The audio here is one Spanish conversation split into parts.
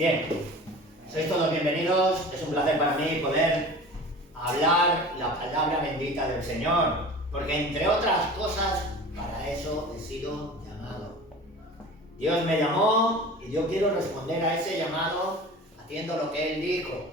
Bien, sois todos bienvenidos. Es un placer para mí poder hablar la palabra bendita del Señor, porque entre otras cosas, para eso he sido llamado. Dios me llamó y yo quiero responder a ese llamado haciendo lo que Él dijo.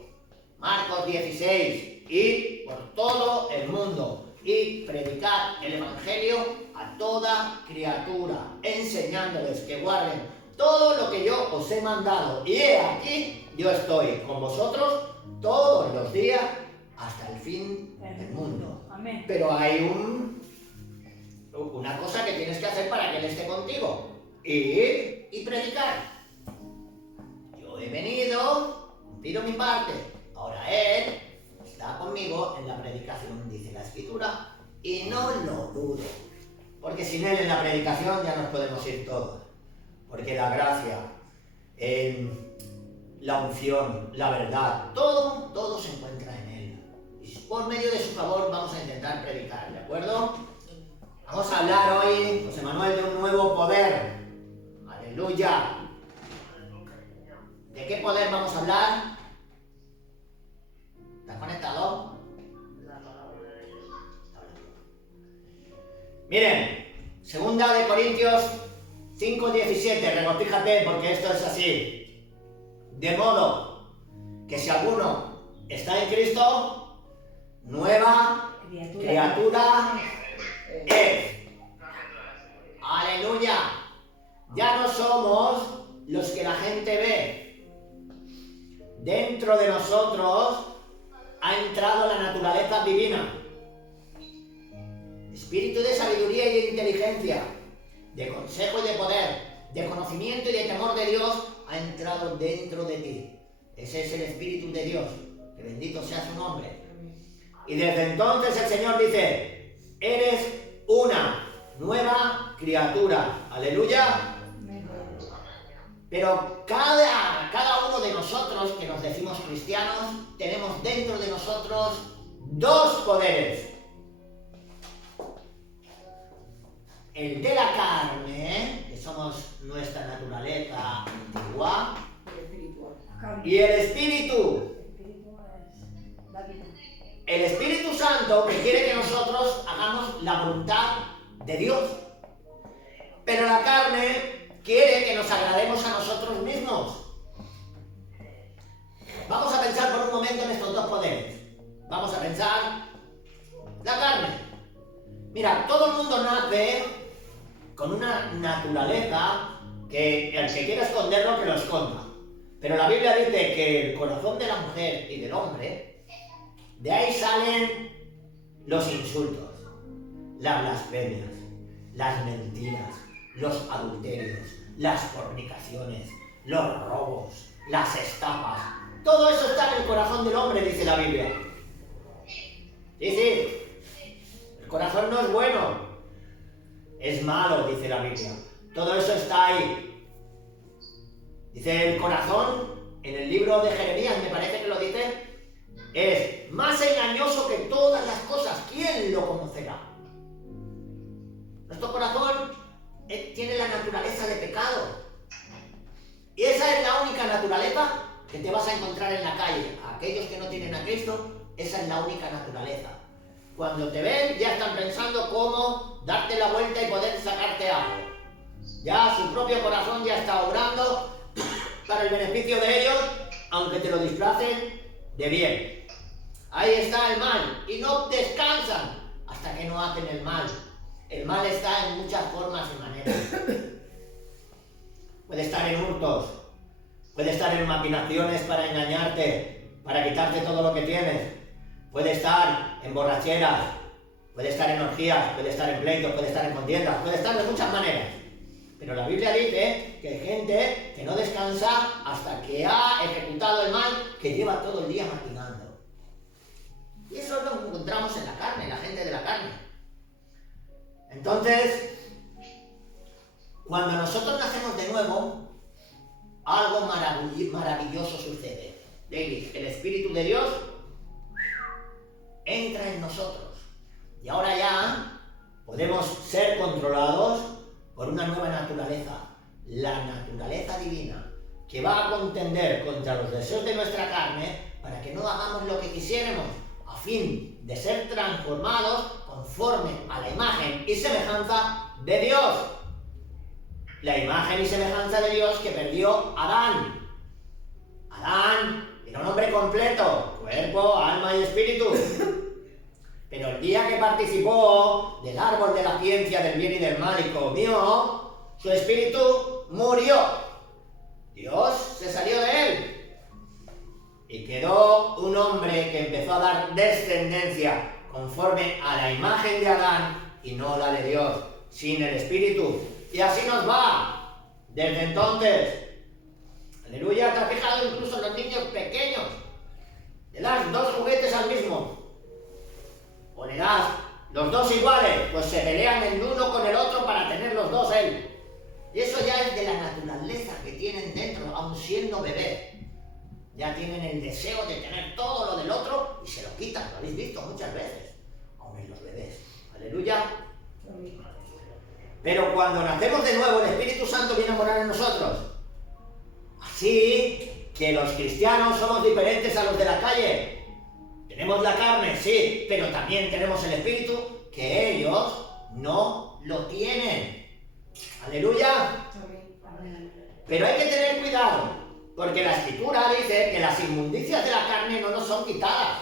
Marcos 16, id por todo el mundo y predicad el Evangelio a toda criatura, enseñándoles que guarden todo lo que yo os he mandado. Y he aquí, yo estoy con vosotros todos los días hasta el fin del mundo. Amén. Pero hay una cosa que tienes que hacer para que Él esté contigo. Ir y predicar. Yo he venido, cumplido mi parte. Ahora Él está conmigo en la predicación, dice la Escritura, y no lo dudo. Porque sin Él en la predicación ya nos podemos ir todos. Porque la gracia, la unción, la verdad, todo se encuentra en Él. Y por medio de su favor vamos a intentar predicar, ¿de acuerdo? Vamos a hablar hoy, José Manuel, de un nuevo poder. ¡Aleluya! ¿De qué poder vamos a hablar? ¿Estás conectado? Miren, 2 Corintios 5:17, regocíjate porque esto es así. De modo que si alguno está en Cristo, nueva criatura es. ¡Aleluya! Ya no somos los que la gente ve. Dentro de nosotros ha entrado la naturaleza divina. Espíritu de sabiduría y de inteligencia, de consejo y de poder, de conocimiento y de temor de Dios ha entrado dentro de ti. Ese es el Espíritu de Dios, que bendito sea su nombre. Y desde entonces el Señor dice, eres una nueva criatura. Aleluya. Pero cada uno de nosotros que nos decimos cristianos, tenemos dentro de nosotros dos poderes. El de la carne, que somos nuestra naturaleza antigua, y el Espíritu. El Espíritu Santo que quiere que nosotros hagamos la voluntad de Dios. Pero la carne quiere que nos agrademos a nosotros mismos. Vamos a pensar por un momento en estos dos poderes. Vamos a pensar la carne. Mira, todo el mundo nace con una naturaleza que el que quiera esconderlo, que lo esconda. Pero la Biblia dice que el corazón de la mujer y del hombre, de ahí salen los insultos, las blasfemias, las mentiras, los adulterios, las fornicaciones, los robos, las estafas. Todo eso está en el corazón del hombre, dice la Biblia. Sí, el corazón no es bueno. Es malo, dice la Biblia. Todo eso está ahí. Dice el corazón, en el libro de Jeremías, me parece que lo dice, es más engañoso que todas las cosas. ¿Quién lo conocerá? Nuestro corazón tiene la naturaleza de pecado. Y esa es la única naturaleza que te vas a encontrar en la calle. Aquellos que no tienen a Cristo, esa es la única naturaleza. Cuando te ven, ya están pensando cómo darte la vuelta y poder sacarte algo. Ya su propio corazón ya está obrando para el beneficio de ellos, aunque te lo disfracen de bien. Ahí está el mal, y no descansan hasta que no hacen el mal. El mal está en muchas formas y maneras. Puede estar en hurtos, puede estar en maquinaciones para engañarte, para quitarte todo lo que tienes. Puede estar en borracheras, puede estar en orgías, puede estar en pleitos, puede estar en contiendas, puede estar de muchas maneras. Pero la Biblia dice que hay gente que no descansa hasta que ha ejecutado el mal, que lleva todo el día maquinando. Y eso lo encontramos en la carne, la gente de la carne. Entonces, cuando nosotros nacemos de nuevo, algo maravilloso sucede. David, el Espíritu de Dios entra en nosotros. Y ahora ya podemos ser controlados por una nueva naturaleza, la naturaleza divina, que va a contender contra los deseos de nuestra carne para que no hagamos lo que quisiéramos, a fin de ser transformados conforme a la imagen y semejanza de Dios. La imagen y semejanza de Dios que perdió Adán. Adán era un hombre completo, cuerpo, alma y espíritu. Pero el día que participó del árbol de la ciencia del bien y del mal y comió, su espíritu murió. Dios se salió de él. Y quedó un hombre que empezó a dar descendencia conforme a la imagen de Adán y no la de Dios, sin el espíritu. Y así nos va desde entonces. Aleluya, te has fijado incluso en los niños pequeños. Le das dos juguetes al mismo. O le das los dos iguales, pues se pelean el uno con el otro para tener los dos él. Y eso ya es de la naturaleza que tienen dentro, aun siendo bebés. Ya tienen el deseo de tener todo lo del otro y se lo quitan, lo habéis visto muchas veces, aun en los bebés. Aleluya. Pero cuando nacemos de nuevo, el Espíritu Santo viene a morar en nosotros. Así que los cristianos somos diferentes a los de la calle. Tenemos la carne, sí, pero también tenemos el Espíritu que ellos no lo tienen. Aleluya. Pero hay que tener cuidado, porque la Escritura dice que las inmundicias de la carne no nos son quitadas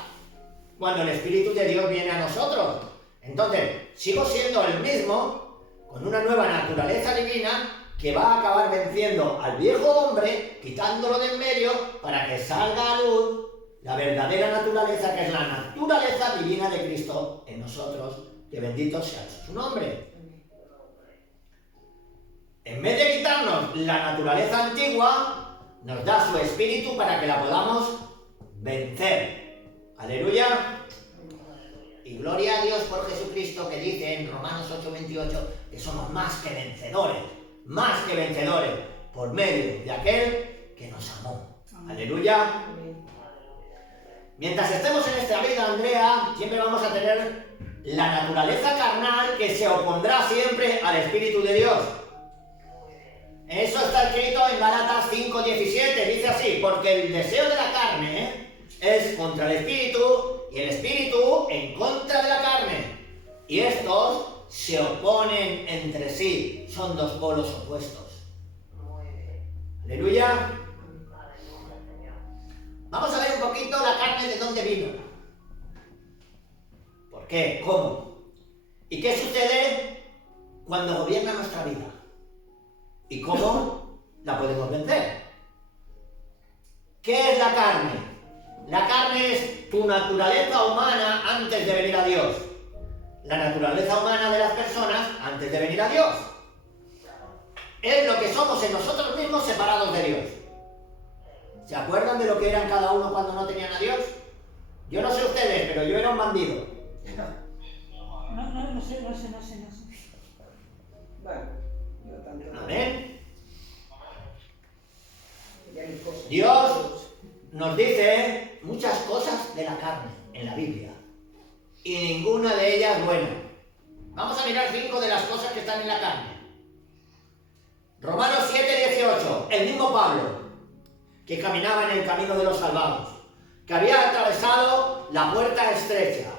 cuando el Espíritu de Dios viene a nosotros. Entonces, sigo siendo el mismo, con una nueva naturaleza divina, que va a acabar venciendo al viejo hombre, quitándolo de en medio, para que salga a luz la verdadera naturaleza, que es la naturaleza divina de Cristo en nosotros, que bendito sea su nombre. En vez de quitarnos la naturaleza antigua, nos da su espíritu para que la podamos vencer. Aleluya. Y gloria a Dios por Jesucristo, que dice en Romanos 8:28 que somos más que vencedores, por medio de aquel que nos amó. Aleluya. Mientras estemos en esta vida, Andrea, siempre vamos a tener la naturaleza carnal que se opondrá siempre al Espíritu de Dios. Eso está escrito en Gálatas 5:17, dice así: porque el deseo de la carne es contra el Espíritu y el Espíritu en contra de la carne. Y estos se oponen entre sí, son dos polos opuestos. Aleluya. Vamos a ver un poquito la carne de dónde vino. ¿Por qué? ¿Cómo? ¿Y qué sucede cuando gobierna nuestra vida? ¿Y cómo la podemos vencer? ¿Qué es la carne? La carne es tu naturaleza humana antes de venir a Dios. La naturaleza humana de las personas antes de venir a Dios. Es lo que somos en nosotros mismos separados de Dios. ¿Se acuerdan de lo que eran cada uno cuando no tenían a Dios? Yo no sé ustedes, pero yo era un bandido. No sé. Bueno, yo también. Amén. Dios nos dice muchas cosas de la carne en la Biblia y ninguna de ellas buena. Vamos a mirar 5 de las cosas que están en la carne. Romanos 7:18, el mismo Pablo, que caminaba en el camino de los salvados, que había atravesado la puerta estrecha,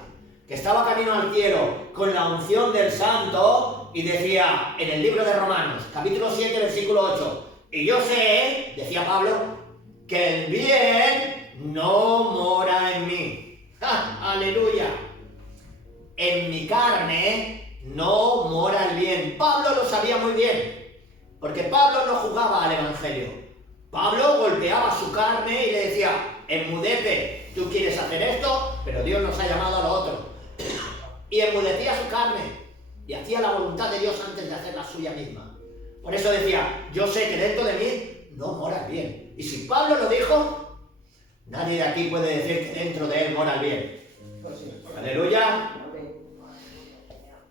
que estaba camino al cielo con la unción del Santo, y decía en el libro de Romanos, capítulo 7, versículo 8, y yo sé, decía Pablo, que el bien no mora en mí. ¡Ja! ¡Aleluya! En mi carne no mora el bien. Pablo lo sabía muy bien, porque Pablo no jugaba al evangelio. Pablo golpeaba su carne y le decía: enmudece, tú quieres hacer esto, pero Dios nos ha llamado a lo otro. Y enmudecía su carne y hacía la voluntad de Dios antes de hacer la suya misma. Por eso decía: yo sé que dentro de mí no mora el bien. Y si Pablo lo dijo, nadie de aquí puede decir que dentro de él mora el bien. Aleluya.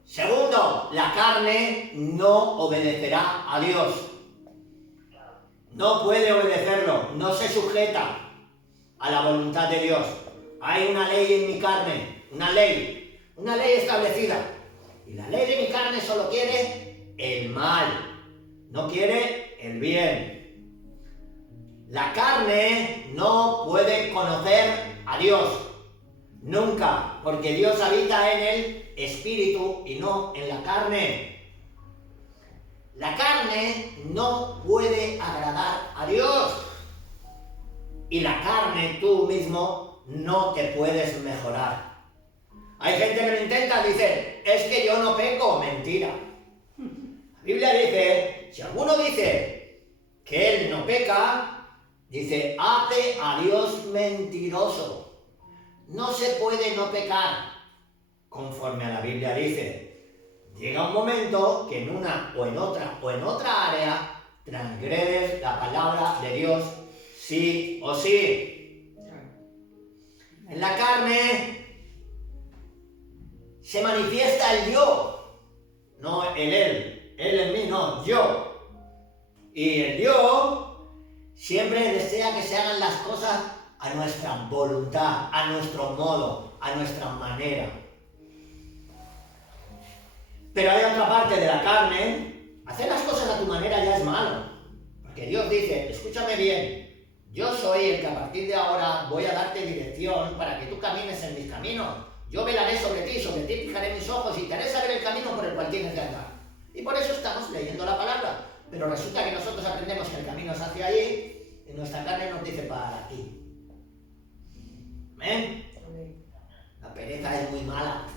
Segundo, la carne no obedecerá a Dios. No puede obedecerlo, no se sujeta a la voluntad de Dios. Hay una ley en mi carne, una ley establecida. Y la ley de mi carne solo quiere el mal, no quiere el bien. La carne no puede conocer a Dios. Nunca, porque Dios habita en el espíritu y no en la carne. La carne no puede agradar a Dios. Y la carne tú mismo no te puedes mejorar. Hay gente que lo intenta, dice, es que yo no peco. Mentira. La Biblia dice, si alguno dice que él no peca, dice, hace a Dios mentiroso. No se puede no pecar, conforme a la Biblia dice. Llega un momento que en una o en otra área transgredes la palabra de Dios sí o sí. En la carne se manifiesta el yo, no el él en mí, no, yo. Y el yo siempre desea que se hagan las cosas a nuestra voluntad, a nuestro modo, a nuestra manera. Pero hay otra parte de la carne, hacer las cosas a tu manera ya es malo. Porque Dios dice, escúchame bien, yo soy el que a partir de ahora voy a darte dirección para que tú camines en mis caminos. Yo velaré sobre ti fijaré mis ojos y te haré saber el camino por el cual tienes que andar. Y por eso estamos leyendo la palabra. Pero resulta que nosotros aprendemos que el camino es hacia allí y nuestra carne nos dice para ti. ¿Amén? La pereza es muy mala.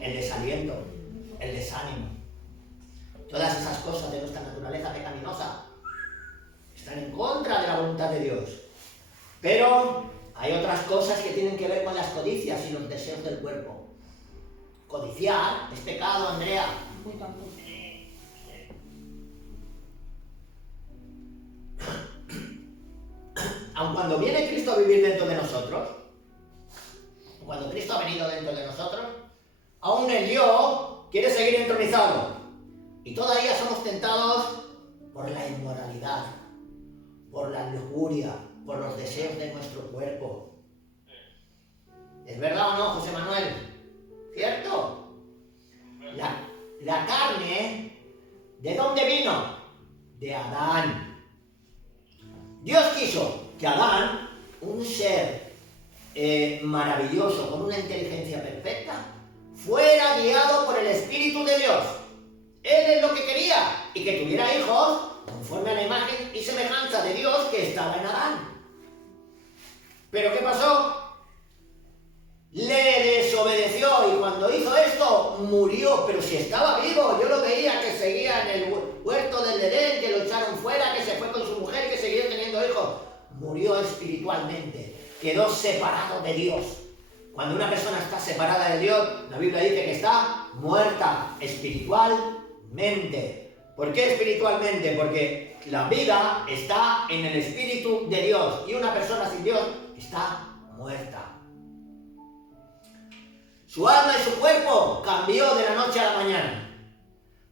El desaliento, el desánimo. Todas esas cosas de nuestra naturaleza pecaminosa están en contra de la voluntad de Dios. Pero hay otras cosas que tienen que ver con las codicias y los deseos del cuerpo. Codiciar es pecado, Andrea. Aun cuando viene Cristo a vivir dentro de nosotros, cuando Cristo ha venido dentro de nosotros, aún el yo quiere seguir entronizado. Y todavía somos tentados por la inmoralidad, por la lujuria, por los deseos de nuestro cuerpo. ¿Es verdad o no, José Manuel? ¿Cierto? La carne, ¿de dónde vino? De Adán. Dios quiso que Adán, un ser maravilloso, con una inteligencia perfecta, fuera guiado por el Espíritu de Dios. Él es lo que quería, y que tuviera hijos conforme a la imagen y semejanza de Dios que estaba en Adán. ¿Pero qué pasó? Le desobedeció y cuando hizo esto murió, pero si estaba vivo, yo lo veía que seguía en el huerto del Edén, que lo echaron fuera, que se fue con su mujer, que seguía teniendo hijos. Murió espiritualmente, quedó separado de Dios. Cuando una persona está separada de Dios, la Biblia dice que está muerta espiritualmente. ¿Por qué espiritualmente? Porque la vida está en el Espíritu de Dios y una persona sin Dios está muerta. Su alma y su cuerpo cambió de la noche a la mañana.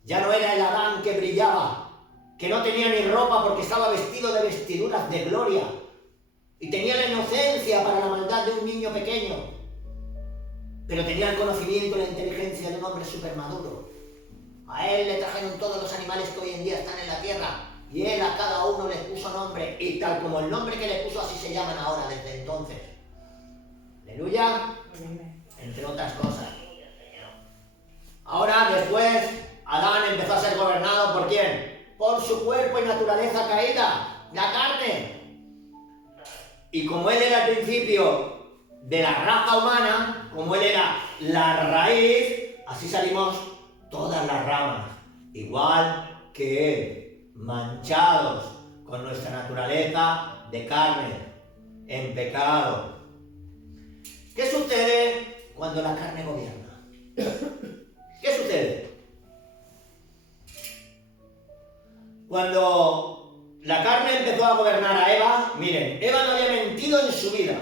Ya no era el Adán que brillaba, que no tenía ni ropa porque estaba vestido de vestiduras de gloria y tenía la inocencia para la maldad de un niño pequeño, pero tenía el conocimiento y la inteligencia de un hombre supermaduro. A él le trajeron todos los animales que hoy en día están en la tierra y él a cada uno les puso nombre y tal como el nombre que le puso así se llaman ahora desde entonces. Aleluya. Entre otras cosas. Ahora, después, Adán empezó a ser gobernado ¿por quién? Por su cuerpo y naturaleza caída, la carne. Y como él era el principio de la raza humana, como él era la raíz, así salimos todas las ramas, igual que él, manchados con nuestra naturaleza de carne, en pecado. ¿Qué sucede cuando la carne gobierna? ¿Qué sucede? Cuando la carne empezó a gobernar a Eva, miren, Eva no había mentido en su vida,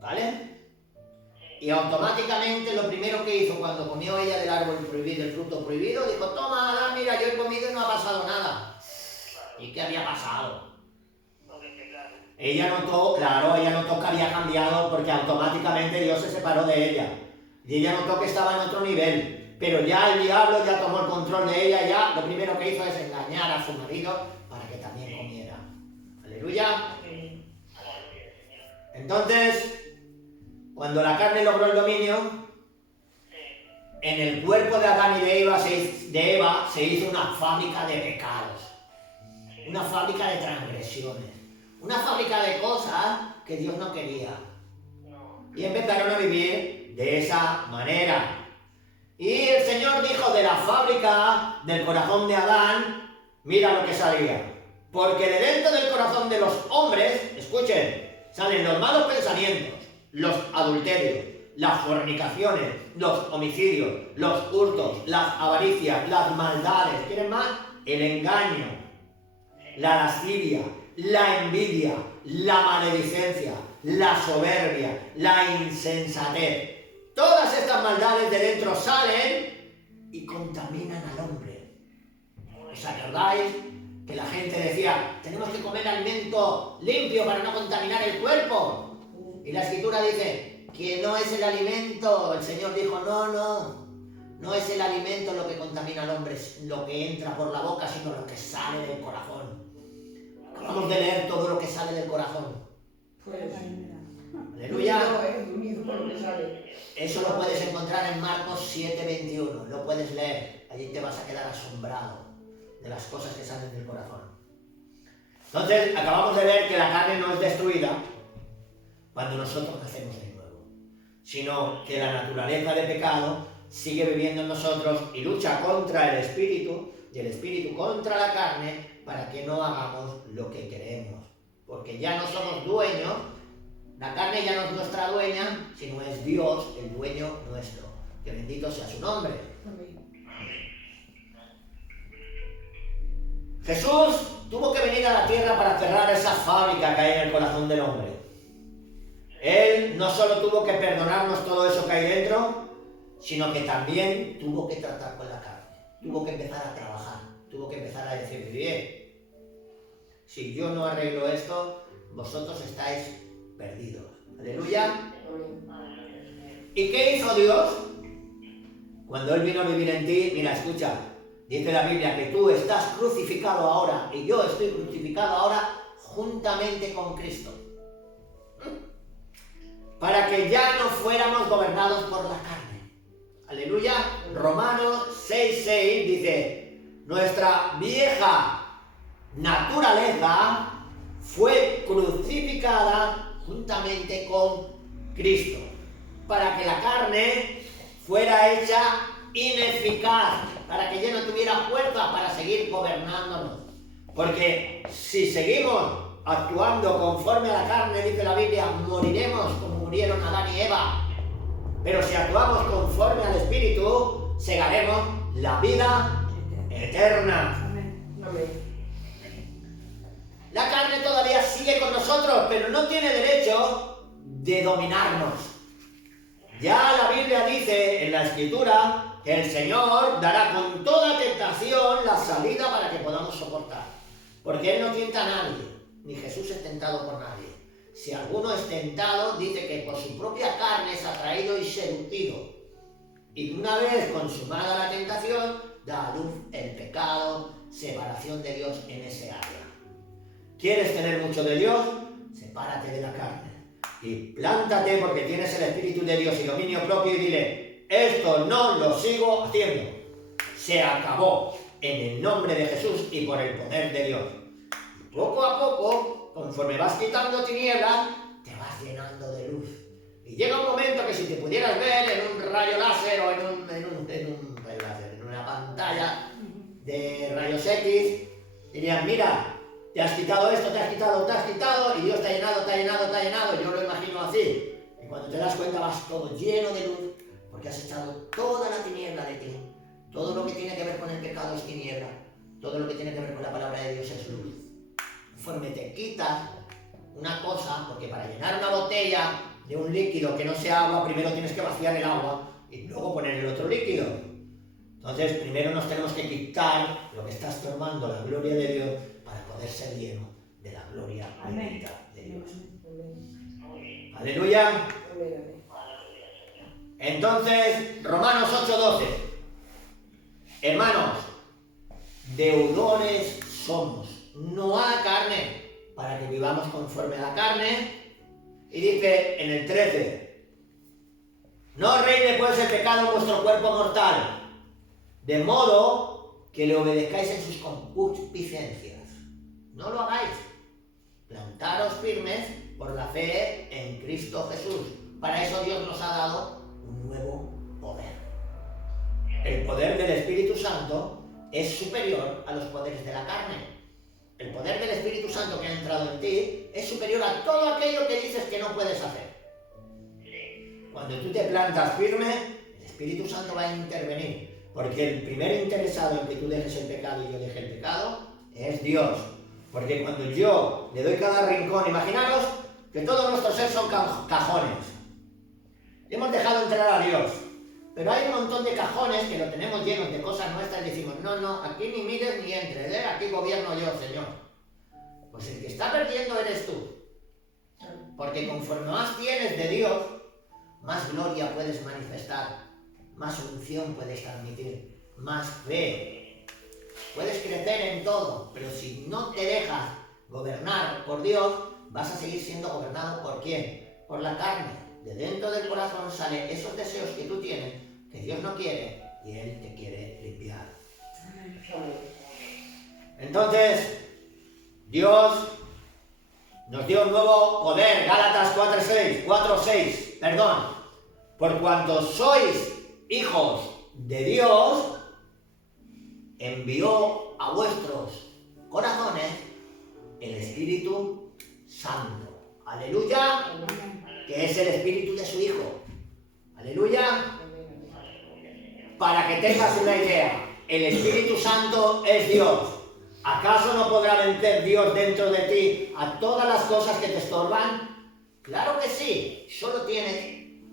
¿vale? Y automáticamente lo primero que hizo cuando comió ella del árbol prohibido, del fruto prohibido, dijo, toma, Adán, mira, yo he comido y no ha pasado nada. ¿Y qué había pasado? Ella notó que había cambiado porque automáticamente Dios se separó de ella. Y ella notó que estaba en otro nivel. Pero ya el diablo ya tomó el control de ella, ya lo primero que hizo es engañar a su marido para que también comiera. Entonces, cuando la carne logró el dominio, en el cuerpo de Adán y de Eva se hizo una fábrica de pecados, una fábrica de transgresiones, una fábrica de cosas que Dios no quería. Y empezaron a vivir de esa manera. Y el Señor dijo de la fábrica del corazón de Adán, mira lo que salía. Porque de dentro del corazón de los hombres, escuchen, salen los malos pensamientos, los adulterios, las fornicaciones, los homicidios, los hurtos, las avaricias, las maldades. ¿Quieren más? El engaño, la lascivia, la envidia, la maledicencia, la soberbia, la insensatez. Todas estas maldades de dentro salen y contaminan al hombre. ¿Os acordáis que la gente decía, tenemos que comer alimento limpio para no contaminar el cuerpo? Y la Escritura dice que no es el alimento. El Señor dijo, no es el alimento lo que contamina al hombre, es lo que entra por la boca, sino lo que sale del corazón. Acabamos de leer todo lo que sale del corazón. Aleluya. Eso lo puedes encontrar en Marcos 7:21. Lo puedes leer. Allí te vas a quedar asombrado de las cosas que salen del corazón. Entonces, acabamos de ver que la carne no es destruida cuando nosotros nacemos de nuevo, sino que la naturaleza de pecado sigue viviendo en nosotros y lucha contra el espíritu y el espíritu contra la carne para que no hagamos lo que queremos. Porque ya no somos dueños, la carne ya no es nuestra dueña, sino es Dios el dueño nuestro. Que bendito sea su nombre. Jesús tuvo que venir a la tierra para cerrar esa fábrica que hay en el corazón del hombre. Él no solo tuvo que perdonarnos todo eso que hay dentro, sino que también tuvo que tratar con la carne. Tuvo que empezar a trabajar. Tuvo que empezar a decir, bien, si yo no arreglo esto, vosotros estáis perdidos. Aleluya. ¿Y qué hizo Dios? Cuando Él vino a vivir en ti, mira, escucha, dice la Biblia que tú estás crucificado ahora y yo estoy crucificado ahora juntamente con Cristo. Para que ya no fuéramos gobernados por la carne. Aleluya. Romanos 6:6 dice, nuestra vieja naturaleza fue crucificada juntamente con Cristo, para que la carne fuera hecha ineficaz, para que ya no tuviera fuerza para seguir gobernándonos. Porque si seguimos actuando conforme a la carne, dice la Biblia, moriremos como murieron Adán y Eva. Pero si actuamos conforme al Espíritu, segaremos la vida eterna. Amén. La carne todavía sigue con nosotros, pero no tiene derecho de dominarnos. Ya la Biblia dice en la Escritura que el Señor dará con toda tentación la salida para que podamos soportar. Porque Él no tienta a nadie, ni Jesús es tentado por nadie. Si alguno es tentado, dice que por su propia carne es atraído y seducido. Y una vez consumada la tentación, da a luz el pecado, separación de Dios en ese área. ¿Quieres tener mucho de Dios? Sepárate de la carne. Y plántate porque tienes el Espíritu de Dios y dominio propio y dile, esto no lo sigo haciendo. Se acabó en el nombre de Jesús y por el poder de Dios. Y poco a poco, conforme vas quitando tinieblas, te vas llenando de luz. Y llega un momento que si te pudieras ver en un rayo láser o en una pantalla de rayos X, dirían, mira, te has quitado esto, te has quitado, y Dios te ha llenado, yo lo imagino así. Y cuando te das cuenta vas todo lleno de luz, porque has echado toda la tiniebla de ti. Todo lo que tiene que ver con el pecado es tiniebla, todo lo que tiene que ver con la palabra de Dios es luz. Conforme te quitas una cosa, porque para llenar una botella de un líquido que no sea agua, primero tienes que vaciar el agua y luego poner el otro líquido. Entonces, primero nos tenemos que quitar lo que está estorbando la gloria de Dios para poder ser lleno de la gloria bendita de Dios. Amén. Aleluya. Amén. Entonces, Romanos 8:12. Hermanos, deudores somos, no a la carne, para que vivamos conforme a la carne. Y dice en el 13, no reine pues el pecado en vuestro cuerpo mortal, de modo que le obedezcáis en sus concupiscencias. No lo hagáis. Plantaros firmes por la fe en Cristo Jesús. Para eso Dios nos ha dado un nuevo poder. El poder del Espíritu Santo es superior a los poderes de la carne. El poder del Espíritu Santo que ha entrado en ti es superior a todo aquello que dices que no puedes hacer. Cuando tú te plantas firme, el Espíritu Santo va a intervenir. Porque el primer interesado en que tú dejes el pecado y yo deje el pecado es Dios. Porque cuando yo le doy cada rincón, imaginaros que todo nuestro ser son cajones. Hemos dejado entrar a Dios. Pero hay un montón de cajones que lo tenemos llenos de cosas nuestras y decimos, no, aquí ni mires ni entres, aquí gobierno yo, Señor. Pues el que está perdiendo eres tú. Porque conforme más tienes de Dios, más gloria puedes manifestar, más unción puedes transmitir, más fe. Puedes crecer en todo, pero si no te dejas gobernar por Dios, vas a seguir siendo gobernado ¿por quién? Por la carne. De dentro del corazón salen esos deseos que tú tienes, que Dios no quiere, y Él te quiere limpiar. Entonces, Dios nos dio un nuevo poder, Gálatas 4:6, por cuanto sois hijos de Dios, envió a vuestros corazones el Espíritu Santo. Aleluya, que es el Espíritu de su Hijo. Aleluya. Para que tengas una idea, el Espíritu Santo es Dios. ¿Acaso no podrá vencer Dios dentro de ti a todas las cosas que te estorban? Claro que sí, solo tienes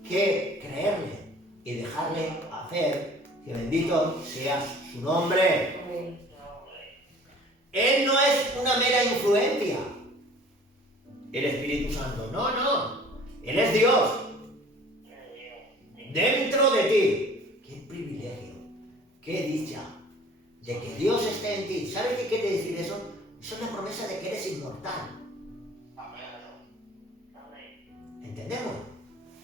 que creerle y dejarle hacer, que bendito sea su nombre. Él no es una mera influencia, el Espíritu Santo, no, Él es Dios dentro de ti. ¡Qué privilegio! ¡Qué dicha! De que Dios esté en ti. ¿Sabes qué quiere decir eso? Eso es la promesa de que eres inmortal. ¿Entendemos?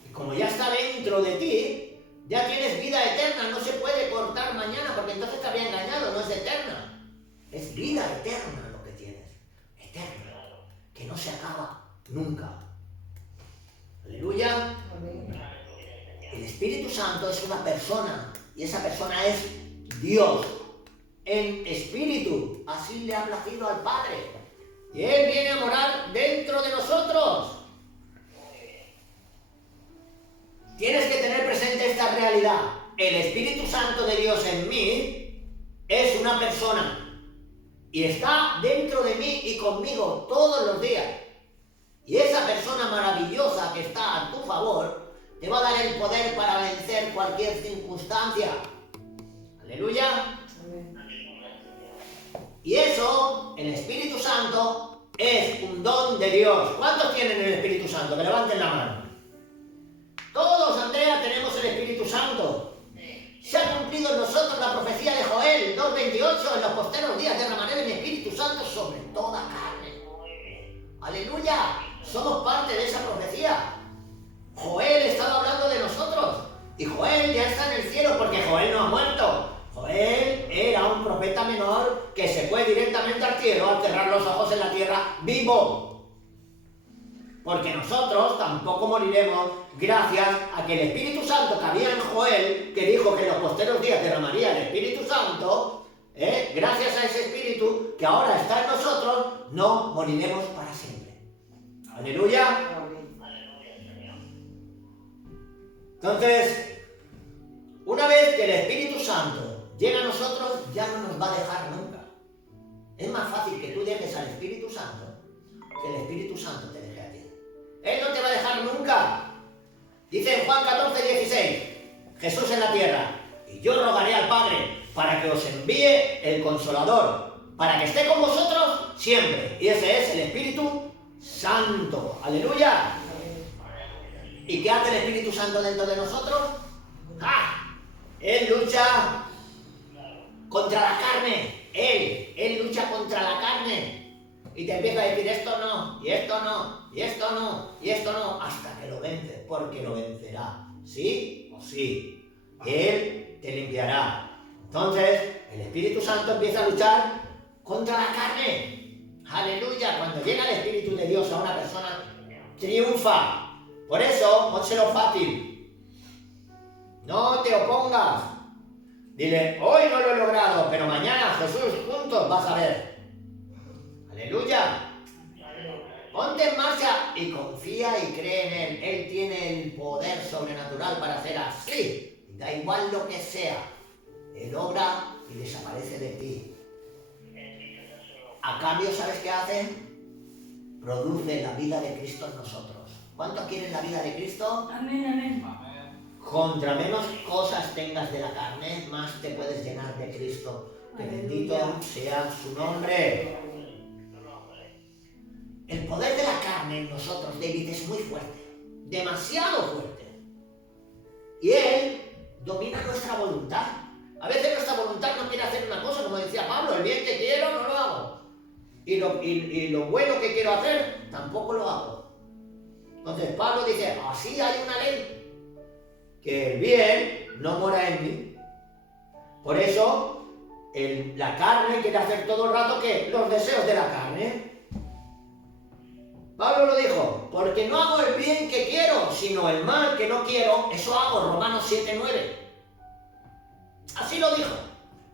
Y como ya está dentro de ti, ya tienes vida eterna. No se puede cortar mañana porque entonces te había engañado. No es eterna. Es vida eterna lo que tienes. Eterna. Que no se acaba nunca. Aleluya. El Espíritu Santo es una persona y esa persona es Dios en espíritu. Así le ha placido al Padre. Y Él viene a morar dentro de nosotros. Tienes que tener presente esta realidad. El Espíritu Santo de Dios en mí es una persona y está dentro de mí y conmigo todos los días. Y esa persona maravillosa que está a tu favor te va a dar el poder para vencer cualquier circunstancia. Aleluya. Y eso, el Espíritu Santo, es un don de Dios. ¿Cuántos tienen el Espíritu Santo? Que levanten la mano. Todos, Andrea, tenemos el Espíritu Santo. Se ha cumplido en nosotros la profecía de Joel 2:28. En los posteros días derramaré de mi Espíritu Santo sobre toda carne. Aleluya. Somos parte de esa profecía. Joel estaba hablando de nosotros. Y Joel ya está en el cielo porque Joel no ha muerto. Joel era un profeta menor que se fue directamente al cielo al cerrar los ojos en la tierra vivo. Porque nosotros tampoco moriremos gracias a que el Espíritu Santo que había en Joel, que dijo que en los posteros días derramaría el Espíritu Santo, gracias a ese Espíritu que ahora está en nosotros, no moriremos para siempre. Aleluya. Entonces, una vez que el Espíritu Santo llega a nosotros, ya no nos va a dejar nunca. Es más fácil que tú dejes al Espíritu Santo que el Espíritu Santo te deje a ti. Él no te va a dejar nunca. Dice en Juan 14:16, Jesús en la tierra, y yo rogaré al Padre para que os envíe el Consolador, para que esté con vosotros siempre. Y ese es el Espíritu Santo. Aleluya. ¿Y qué hace el Espíritu Santo dentro de nosotros? Él lucha contra la carne. Él lucha contra la carne. Y te empieza a decir esto no, y esto no, y esto no, y esto no, hasta que lo vence, porque lo vencerá. ¿Sí o sí? Él te limpiará. Entonces, el Espíritu Santo empieza a luchar contra la carne. Aleluya. Cuando llega el Espíritu de Dios a una persona, triunfa. Por eso, pónselo fácil. No te opongas. Dile, hoy no lo he logrado, pero mañana, Jesús, juntos vas a ver. Aleluya. Ponte en marcha y confía y cree en Él. Él tiene el poder sobrenatural para hacer así. Da igual lo que sea. Él obra y desaparece de ti. A cambio, ¿sabes qué hacen? Produce la vida de Cristo en nosotros. ¿Cuántos quieren la vida de Cristo? Amén, amén. Contra menos cosas tengas de la carne, más te puedes llenar de Cristo. Que bendito sea su nombre. El poder de la carne en nosotros, David, es muy fuerte. Demasiado fuerte. Y Él domina nuestra voluntad. A veces nuestra voluntad no quiere hacer una cosa, como decía Pablo, el bien que quiero no lo hago. Y lo bueno que quiero hacer, tampoco lo hago. Entonces Pablo dice, así hay una ley, que el bien no mora en mí. Por eso, la carne quiere hacer todo el rato que los deseos de la carne. Pablo lo dijo, porque no hago el bien que quiero, sino el mal que no quiero, eso hago, Romanos 7:9. Así lo dijo,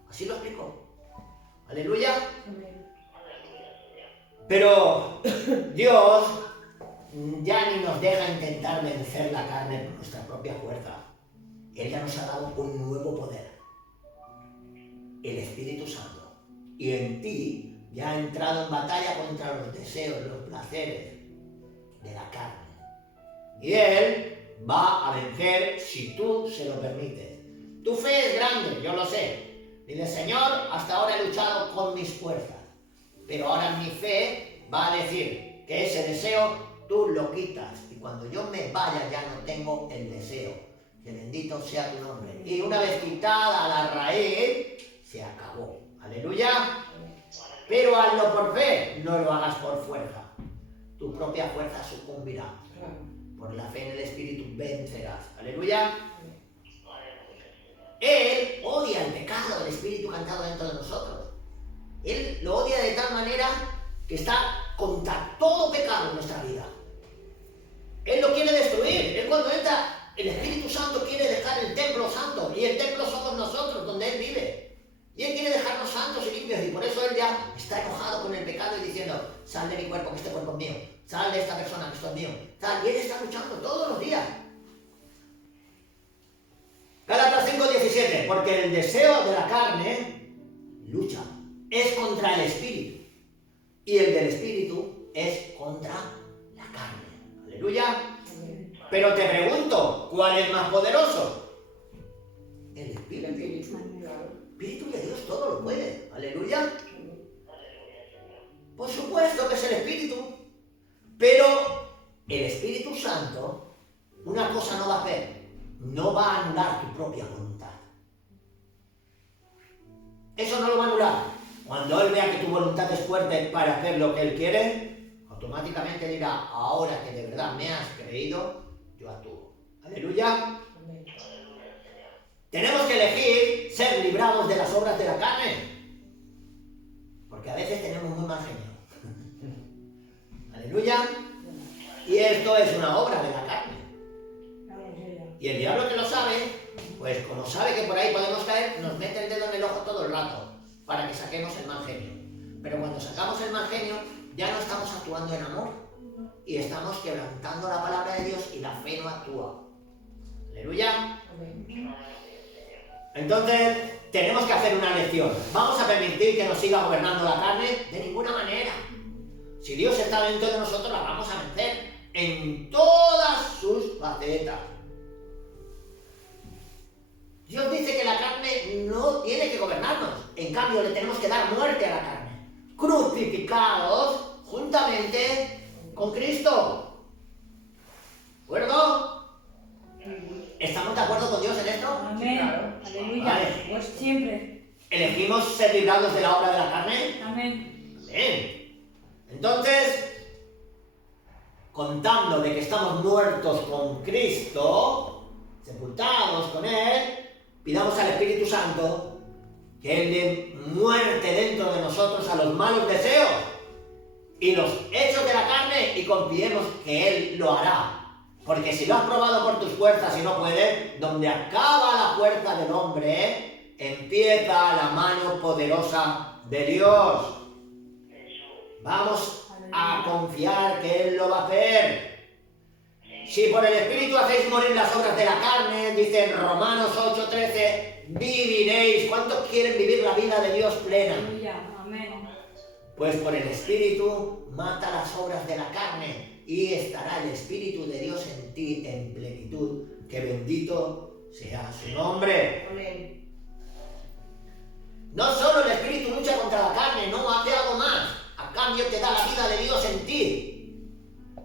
así lo explicó. Aleluya. Pero Dios ya ni nos deja intentar vencer la carne por nuestra propia fuerza. Él ya nos ha dado un nuevo poder, el Espíritu Santo. Y en ti ya ha entrado en batalla contra los deseos, los placeres de la carne. Y Él va a vencer si tú se lo permites. Tu fe es grande, yo lo sé. Dile, Señor, hasta ahora he luchado con mis fuerzas, pero ahora mi fe va a decir que ese deseo tú lo quitas. Y cuando yo me vaya ya no tengo el deseo. Que bendito sea tu nombre. Y una vez quitada la raíz, se acabó. Aleluya. Pero hazlo por fe, no lo hagas por fuerza. Tu propia fuerza sucumbirá. Por la fe en el Espíritu vencerás. Aleluya. Él odia el pecado del Espíritu cantado dentro de nosotros. Él lo odia de tal manera que está contra todo pecado en nuestra vida. Él lo quiere destruir. Él cuando entra, el Espíritu Santo quiere dejar el templo santo. Y el templo somos nosotros, donde Él vive. Y Él quiere dejarnos santos y limpios. Y por eso Él ya está enojado con el pecado y diciendo, sal de mi cuerpo, que este cuerpo es mío. Sal de esta persona, que esto es mío. Sal. Y Él está luchando todos los días. Gálatas 5:17, porque el deseo de la carne lucha, es contra el espíritu, y el del espíritu es contra la carne. Aleluya. Pero te pregunto, ¿cuál es más poderoso? El espíritu. El espíritu de Dios todo lo puede. Aleluya. Por supuesto que es el espíritu, pero el Espíritu Santo, una cosa no va a hacer. No va a anular tu propia voluntad. Eso no lo va a anular. Cuando Él vea que tu voluntad es fuerte para hacer lo que Él quiere, automáticamente dirá, ahora que de verdad me has creído, yo actúo. Aleluya. Tenemos que elegir ser librados de las obras de la carne. Porque a veces tenemos muy mal genio. Aleluya. Y esto es una obra de la carne. Y el diablo que lo sabe, pues como sabe que por ahí podemos caer, nos mete el dedo en el ojo todo el rato para que saquemos el mal genio. Pero cuando sacamos el mal genio, ya no estamos actuando en amor y estamos quebrantando la palabra de Dios y la fe no actúa. Aleluya. Entonces, tenemos que hacer una elección. ¿Vamos a permitir que nos siga gobernando la carne? De ninguna manera. Si Dios está dentro de nosotros, la vamos a vencer en todas sus facetas. Dios dice que la carne no tiene que gobernarnos. En cambio, le tenemos que dar muerte a la carne. Crucificados juntamente con Cristo. ¿De acuerdo? ¿Estamos de acuerdo con Dios en esto? Amén. Claro. Aleluya. Vale. Pues siempre. ¿Elegimos ser librados de la obra de la carne? Amén. Amén. Entonces, contando de que estamos muertos con Cristo, sepultados con Él, pidamos al Espíritu Santo que Él dé muerte dentro de nosotros a los malos deseos y los hechos de la carne y confiemos que Él lo hará. Porque si lo has probado por tus fuerzas y no puedes, donde acaba la fuerza del hombre, empieza la mano poderosa de Dios. Vamos a confiar que Él lo va a hacer. Si por el Espíritu hacéis morir las obras de la carne, dice en Romanos 8:13, viviréis. ¿Cuántos quieren vivir la vida de Dios plena? Amén. Pues por el Espíritu mata las obras de la carne y estará el Espíritu de Dios en ti en plenitud. Que bendito sea su nombre. Amén. No solo el Espíritu lucha contra la carne, no, hace algo más. A cambio te da la vida de Dios en ti.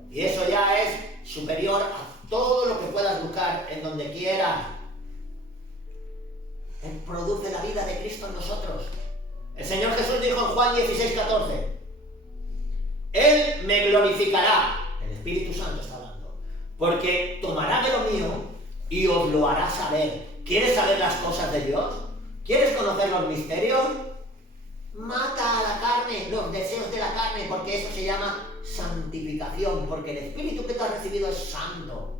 Y eso ya es superior a todo lo que puedas buscar en donde quieras. Él produce la vida de Cristo en nosotros. El Señor Jesús dijo en Juan 16:14, Él me glorificará, el Espíritu Santo está hablando, porque tomará de lo mío y os lo hará saber. ¿Quieres saber las cosas de Dios? ¿Quieres conocer los misterios? Mata a la carne, los deseos de la carne, porque eso se llama santificación, porque el Espíritu que tú has recibido es santo.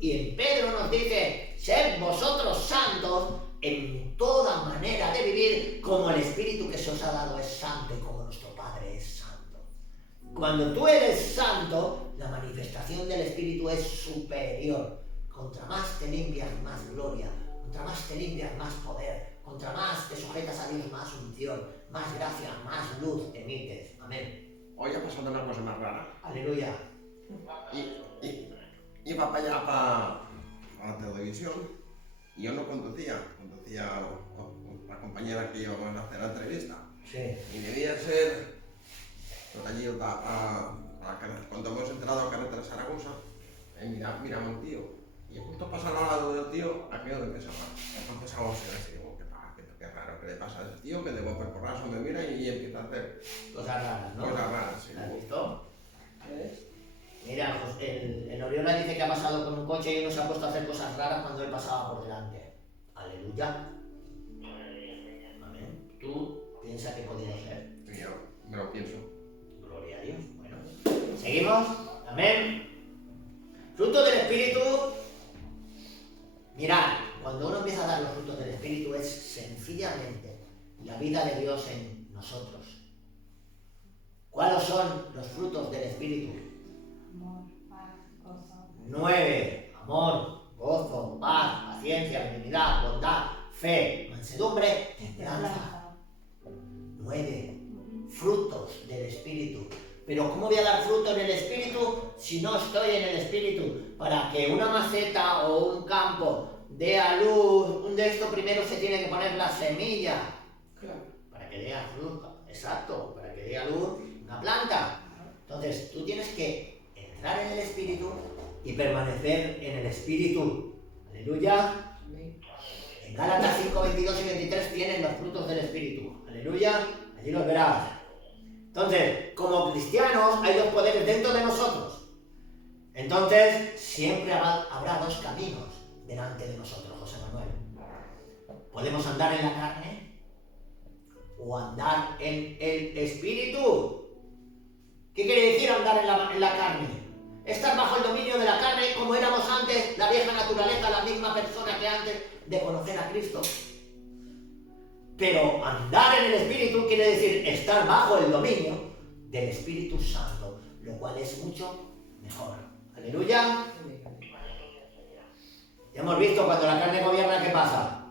Y en Pedro nos dice, sed vosotros santos en toda manera de vivir, como el Espíritu que se os ha dado es santo y como nuestro Padre es santo. Cuando tú eres santo, la manifestación del Espíritu es superior. Contra más te limpias, más gloria. Contra más te limpias, más poder. Contra más te sujetas a Dios, más unción, más gracia, más luz emites. Amén. Hoy ha pasado una cosa más rara. Aleluya. Iba para allá, para la televisión, y yo no conducía con la compañera que íbamos a hacer la entrevista. Sí. Y debía ser, por allí, cuando hemos entrado a Carretera Zaragoza, miramos un tío, y justo pasar al lado del tío, aquello de empezamos a ser así, digo, qué raro, ¿qué le pasa a ese tío? Que de golpe porrazo me mira y empieza a hacer Cosas raras, ¿no? cosas raras. Sí. ¿Lo has visto? ¿Ves? Mira, el Oriola dice que ha pasado con un coche y uno se ha puesto a hacer cosas raras cuando él pasaba por delante. Aleluya. Amén. ¿Tú piensas que podría ser? Y yo me lo pienso. Gloria a Dios. Bueno. ¿Seguimos? Amén. Fruto del Espíritu. Mirad, cuando uno empieza a dar los frutos del Espíritu es sencillamente la vida de Dios en nosotros. ¿Cuáles son los frutos del Espíritu? Amor, paz, gozo. 9. Amor, gozo, paz, paciencia, benignidad, bondad, fe, mansedumbre, templanza. 9. Frutos del Espíritu. Pero ¿cómo voy a dar fruto en el Espíritu si no estoy en el Espíritu? Para que una maceta o un campo dé a luz, de esto primero se tiene que poner la semilla. Claro. Para que dé a luz, exacto, para que dé a luz una planta. Entonces tú tienes que entrar en el Espíritu y permanecer en el Espíritu. Aleluya. Amén. En Gálatas 5, 22 y 23 tienen los frutos del Espíritu. Aleluya. Allí los verás. Entonces, como cristianos hay dos poderes dentro de nosotros. Entonces, siempre habrá dos caminos delante de nosotros, José Manuel. Podemos andar en la carne o andar en el Espíritu. ¿Qué quiere decir andar en la carne? Estar bajo el dominio de la carne como éramos antes, la vieja naturaleza, la misma persona que antes de conocer a Cristo. Pero andar en el Espíritu quiere decir estar bajo el dominio del Espíritu Santo, lo cual es mucho mejor. Aleluya. Amén. Ya hemos visto cuando la carne gobierna, ¿qué pasa?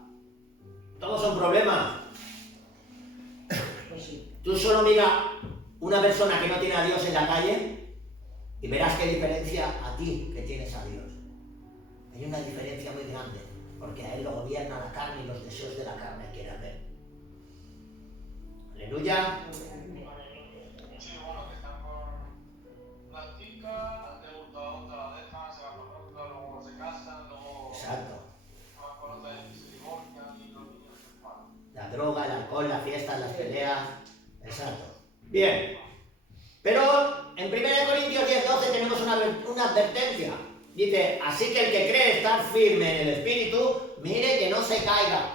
Todos son problemas. Pues sí. Tú solo mira una persona que no tiene a Dios en la calle y verás qué diferencia a ti que tienes a Dios. Hay una diferencia muy grande, porque a Él lo gobierna la carne y los deseos de la carne quiere hacer. Aleluya. Sí, bueno, que están con la chica, de gusto a otra, la dejan, se van con otra, luego se casan, luego Exacto. van con otra y se divorcian y los niños se separan. La droga, el alcohol, las fiestas, las peleas. Exacto. Bien. Pero en 1 Corintios 10:12 tenemos una advertencia. Dice, así que el que cree estar firme en el Espíritu, mire que no se caiga.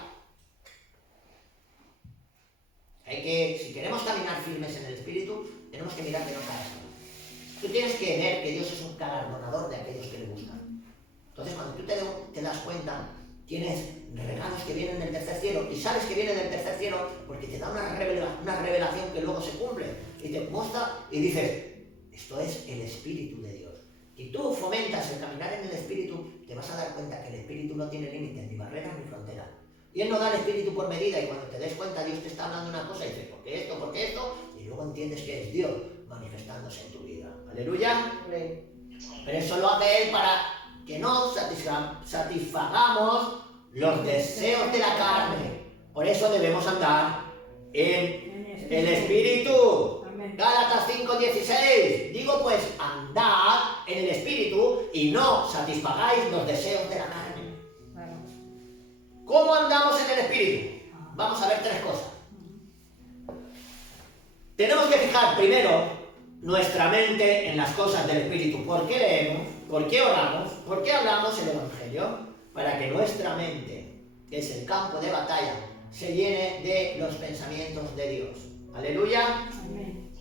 Si queremos caminar firmes en el Espíritu, tenemos que mirar que no caigamos. Tú tienes que ver que Dios es un galardonador de aquellos que le buscan. Entonces, cuando tú te das cuenta, tienes regalos que vienen del tercer cielo y sabes que vienen del tercer cielo porque te da una revelación que luego se cumple y te muestra y dices, esto es el Espíritu de Dios. Si tú fomentas el caminar en el Espíritu, te vas a dar cuenta que el Espíritu no tiene límites, ni barreras, ni fronteras. Y Él no da el Espíritu por medida y cuando te des cuenta Dios te está hablando una cosa y dices, ¿por qué esto? ¿Por qué esto? Y luego entiendes que es Dios manifestándose en tu vida. Aleluya. Amén. Pero eso lo hace Él para que no satisfagamos los deseos de la carne. Por eso debemos andar en el Espíritu. Amén. Gálatas 5:16. Digo pues, andad en el Espíritu y no satisfagáis los deseos de la carne. Claro. ¿Cómo andamos en el Espíritu? Vamos a ver tres cosas. Tenemos que fijar primero nuestra mente en las cosas del Espíritu. ¿Por qué leemos? ¿Por qué oramos? ¿Por qué hablamos el Evangelio? Para que nuestra mente, que es el campo de batalla, se llene de los pensamientos de Dios. Aleluya. Amén.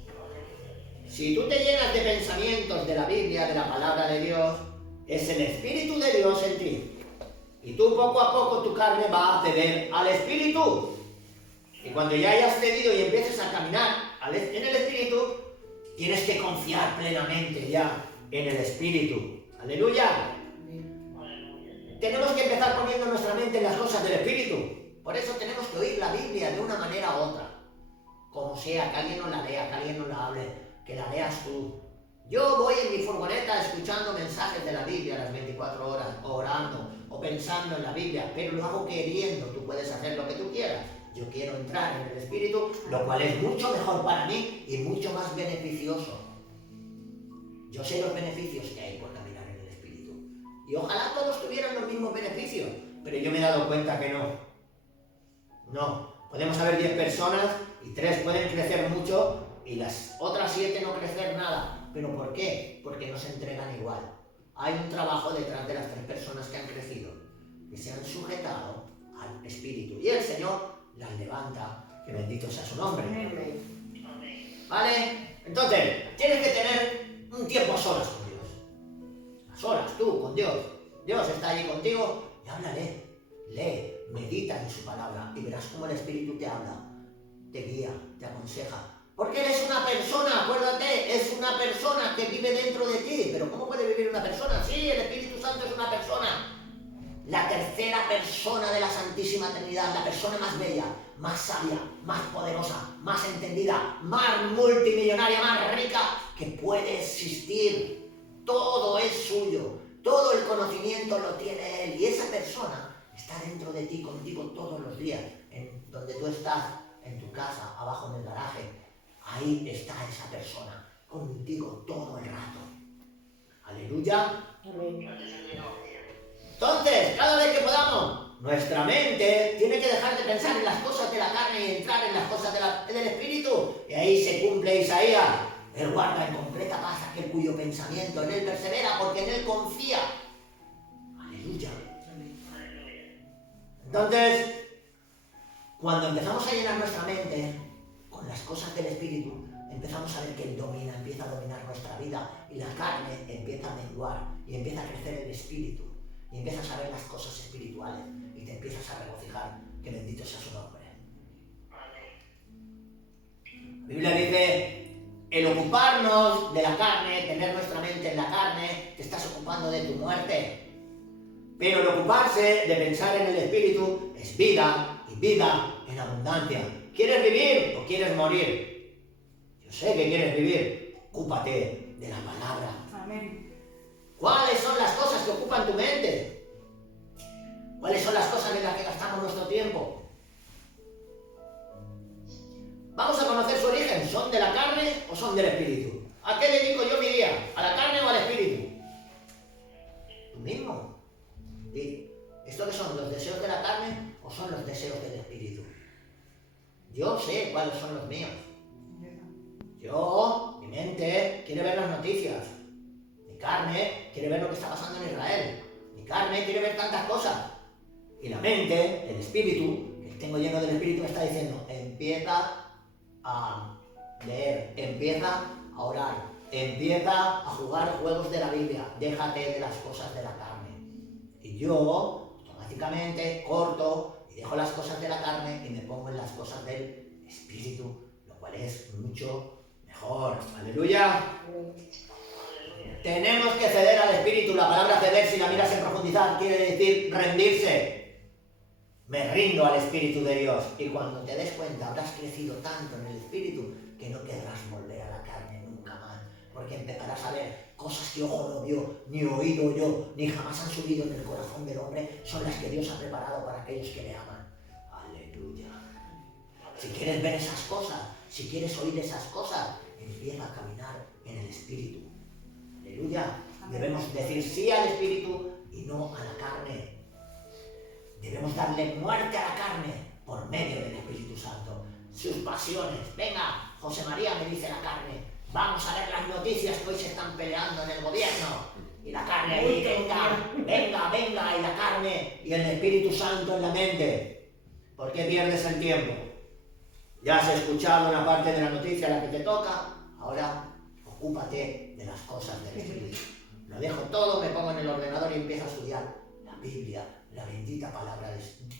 Si tú te llenas de pensamientos de la Biblia, de la palabra de Dios, es el Espíritu de Dios en ti. Y tú poco a poco tu carne va a ceder al Espíritu. Y cuando ya hayas cedido y empieces a caminar en el Espíritu, tienes que confiar plenamente ya en el Espíritu. Aleluya. Tenemos que empezar poniendo nuestra mente en las cosas del Espíritu. Por eso tenemos que oír la Biblia de una manera u otra. Como sea, que alguien nos la lea, que alguien nos la hable, que la leas tú. Yo voy en mi furgoneta escuchando mensajes de la Biblia las 24 horas, orando o pensando en la Biblia, pero lo hago queriendo. Tú puedes hacer lo que tú quieras. Yo quiero entrar en el Espíritu, lo cual es mucho mejor para mí y mucho más beneficioso. Yo sé los beneficios que hay por caminar en el Espíritu. Y ojalá todos tuvieran los mismos beneficios, pero yo me he dado cuenta que no. No. Podemos haber 10 personas y 3 pueden crecer mucho y las otras 7 no crecer nada. ¿Pero por qué? Porque no se entregan igual. Hay un trabajo detrás de las 3 personas que han crecido, que se han sujetado al Espíritu. Y el Señor las levanta, que bendito sea su nombre. Amén. ¿Vale? Entonces, tienes que tener un tiempo a solas con Dios. A solas, tú, con Dios. Dios está allí contigo y háblale. Lee, medita en su palabra y verás cómo el Espíritu te habla, te guía, te aconseja. Porque eres una persona, acuérdate, es una persona que vive dentro de ti. Pero ¿cómo puede vivir una persona? Sí, el Espíritu Santo es una persona. La tercera persona de la Santísima Trinidad, la persona más bella, más sabia, más poderosa, más entendida, más multimillonaria, más rica que puede existir. Todo es suyo, todo el conocimiento lo tiene Él. Y esa persona está dentro de ti, contigo todos los días, en donde tú estás, en tu casa, abajo en el garaje. Ahí está esa persona, contigo todo el rato. Aleluya. Amén. Entonces, cada vez que podamos, nuestra mente tiene que dejar de pensar en las cosas de la carne y entrar en las cosas del Espíritu. Y ahí se cumple Isaías. Él guarda en completa paz aquel cuyo pensamiento en Él persevera, porque en Él confía. Aleluya. Entonces, cuando empezamos a llenar nuestra mente con las cosas del Espíritu, empezamos a ver que Él empieza a dominar nuestra vida y la carne empieza a menguar y empieza a crecer el Espíritu. Y empiezas a ver las cosas espirituales y te empiezas a regocijar, que bendito sea su nombre. La Biblia dice, el ocuparnos de la carne, tener nuestra mente en la carne, te estás ocupando de tu muerte. Pero el ocuparse de pensar en el Espíritu es vida y vida en abundancia. ¿Quieres vivir o quieres morir? Yo sé que quieres vivir. Ocúpate de la palabra. Amén. ¿Cuáles son las cosas que ocupan tu mente? ¿Cuáles son las cosas en las que gastamos nuestro tiempo? Vamos a conocer su origen. ¿Son de la carne o son del Espíritu? ¿A qué dedico yo mi día? ¿A la carne o al Espíritu? Tú mismo. Di, ¿esto qué son? ¿Los deseos de la carne o son los deseos del Espíritu? Yo sé cuáles son los míos. Yo, mi mente, carne quiere ver lo que está pasando en Israel. Mi carne quiere ver tantas cosas. Y la mente, el espíritu, que tengo lleno del espíritu, me está diciendo, empieza a leer, empieza a orar, empieza a jugar juegos de la Biblia, déjate de las cosas de la carne. Y yo automáticamente corto y dejo las cosas de la carne y me pongo en las cosas del espíritu, lo cual es mucho mejor. ¡Aleluya! Tenemos que ceder al espíritu. La palabra ceder, si la miras en profundidad, quiere decir rendirse. Me rindo al Espíritu de Dios. Y cuando te des cuenta, habrás crecido tanto en el Espíritu que no querrás volver a la carne nunca más. Porque empezarás a ver cosas que ojo no vio, ni oído yo, ni jamás han subido en el corazón del hombre, son las que Dios ha preparado para aquellos que le aman. Aleluya. Si quieres ver esas cosas, si quieres oír esas cosas, empieza a caminar en el Espíritu. Aleluya. Debemos decir sí al Espíritu y no a la carne. Debemos darle muerte a la carne por medio del Espíritu Santo. Sus pasiones. Venga, José María, me dice la carne. Vamos a ver las noticias que hoy se están peleando en el gobierno. Y la carne ahí, venga, y la carne y el Espíritu Santo en la mente. ¿Por qué pierdes el tiempo? Ya has escuchado una parte de la noticia, la que te toca. Ahora, ocúpate de las cosas del Espíritu. Lo dejo todo, me pongo en el ordenador y empiezo a estudiar la Biblia, la bendita palabra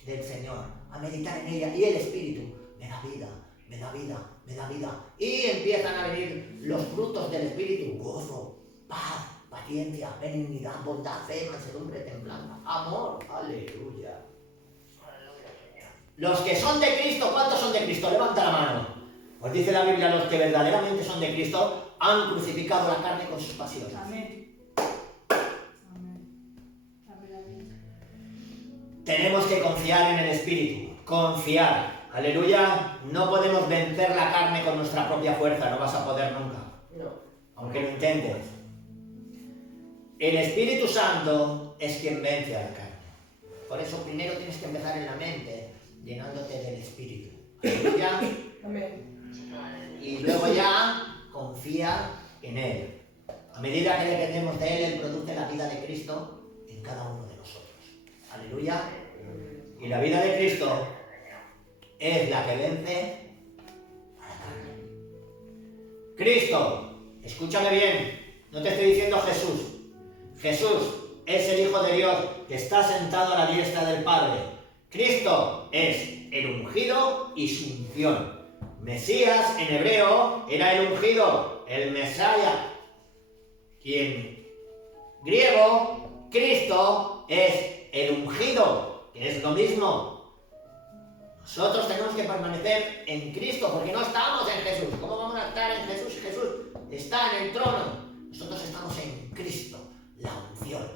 del Señor, a meditar en ella, y el Espíritu me da vida, me da vida, me da vida. Y empiezan a venir los frutos del Espíritu: gozo, paz, paciencia, benignidad, bondad, fe, mansedumbre, templanza, amor. Aleluya. Los que son de Cristo, ¿cuántos son de Cristo? Levanta la mano. Pues dice la Biblia, los que verdaderamente son de Cristo han crucificado la carne con sus pasiones. Amén. Tenemos que confiar en el Espíritu, confiar. Aleluya. No podemos vencer la carne con nuestra propia fuerza, no vas a poder nunca. No. Aunque lo intentes. El Espíritu Santo es quien vence a la carne. Por eso primero tienes que empezar en la mente, llenándote del Espíritu. Aleluya. Amén. Y luego ya confía en Él. A medida que dependemos de Él, Él produce la vida de Cristo en cada uno de nosotros. Aleluya. Y la vida de Cristo es la que vence a la carne. Cristo, escúchame bien, no te estoy diciendo Jesús. Jesús es el Hijo de Dios que está sentado a la diestra del Padre. Cristo es el ungido y su unción. Mesías en hebreo era el ungido, el Mesaya. Y en griego, Cristo es el ungido, que es lo mismo. Nosotros tenemos que permanecer en Cristo, porque no estamos en Jesús. ¿Cómo vamos a estar en Jesús? Jesús está en el trono. Nosotros estamos en Cristo, la unción,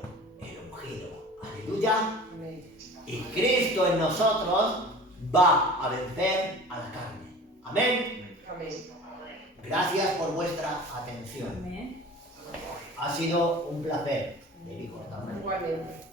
el ungido. Aleluya. Amén. Y Cristo en nosotros va a vencer a la carne. Amén. Amén. Gracias por vuestra atención. Amén. Ha sido un placer. Debí cortarme. Igualmente.